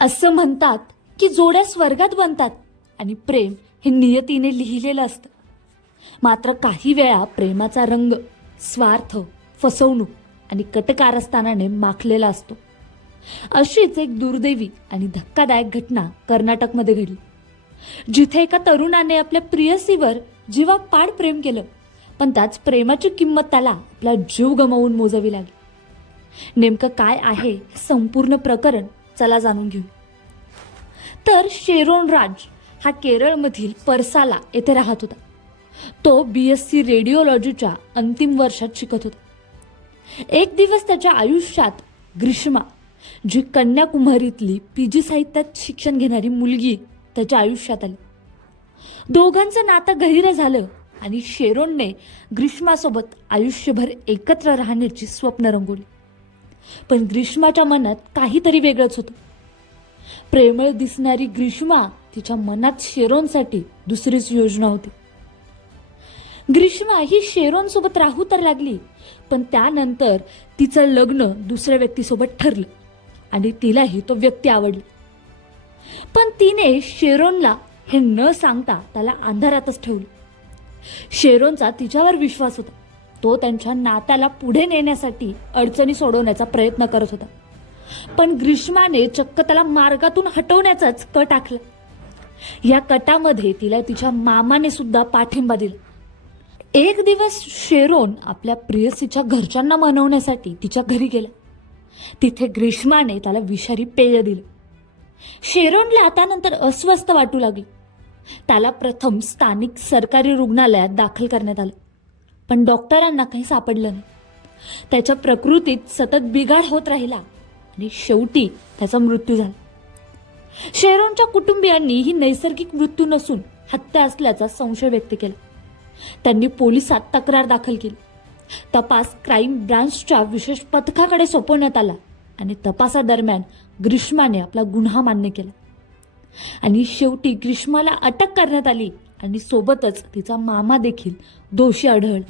असं म्हणतात की जोड्या स्वर्गात बनतात आणि प्रेम हे नियतीने लिहिलेलं असतं. मात्र काही वेळा प्रेमाचा रंग स्वार्थ, फसवणूक आणि कटकारस्थानाने माखलेला असतो. अशीच एक दुर्दैवी आणि धक्कादायक घटना कर्नाटकमध्ये घडली, जिथे एका तरुणाने आपल्या प्रियसीवर जीवापाड प्रेम केलं, पण त्याच प्रेमाची किंमत त्याला आपला जीव गमावून मोजावी लागली. नेमकं काय आहे हे संपूर्ण प्रकरण चला जाणून घेऊ. तर शेरोन राज हा केरळमधील परसाला येथे राहत होता. तो BSc रेडिओलॉजीच्या अंतिम वर्षात शिकत होता. एक दिवस त्याच्या आयुष्यात ग्रीष्मा, जी कन्याकुमारीतली PG साहित्यात शिक्षण घेणारी मुलगी, त्याच्या आयुष्यात आली. दोघांचं नातं गहिरं झालं आणि शेरोनने ग्रीष्मासोबत आयुष्यभर एकत्र राहण्याची स्वप्न रंगवली. पण ग्रीष्माच्या मनात काहीतरी वेगळंच होतं. प्रेमळ दिसणारी ग्रीष्मा तिच्या मनात शेरोनसाठी दुसरीच योजना होती. ग्रीष्मा ही शेरोनसोबत राहू तर लागली, पण त्यानंतर तिचं लग्न दुसऱ्या व्यक्तीसोबत ठरलं आणि तिलाही तो व्यक्ती आवडला. पण तिने शेरोनला हे न सांगता त्याला अंधारातच ठेवलं. शेरोनचा तिच्यावर विश्वास होता. तो त्यांच्या नात्याला पुढे नेण्यासाठी अडचणी सोडवण्याचा प्रयत्न करत होता, पण ग्रीष्माने चक्क त्याला मार्गातून हटवण्याचाच कट आखला. या कटामध्ये तिला तिच्या मामाने सुद्धा पाठिंबा दिला. एक दिवस शेरोन आपल्या प्रेयसीच्या घरच्यांना मनवण्यासाठी तिच्या घरी गेला. तिथे ग्रीष्माने त्याला विषारी पेय दिलं. शेरोनला त्यानंतर अस्वस्थ वाटू लागले. त्याला प्रथम स्थानिक सरकारी रुग्णालयात दाखल करण्यात आलं, पण डॉक्टरांना काही सापडलं नाही. त्याच्या प्रकृतीत सतत बिघाड होत राहिला आणि शेवटी त्याचा मृत्यू झाला. शेरोनच्या कुटुंबियांनी ही नैसर्गिक मृत्यू नसून हत्या असल्याचा संशय व्यक्त केला. त्यांनी पोलिसात तक्रार दाखल केली. तपास क्राईम ब्रांचच्या विशेष पथकाकडे सोपवण्यात आला आणि तपासादरम्यान ग्रीष्माने आपला गुन्हा मान्य केला आणि शेवटी ग्रीष्माला अटक करण्यात आली आणि सोबतच तिचा मामा देखील दोषी आढळला.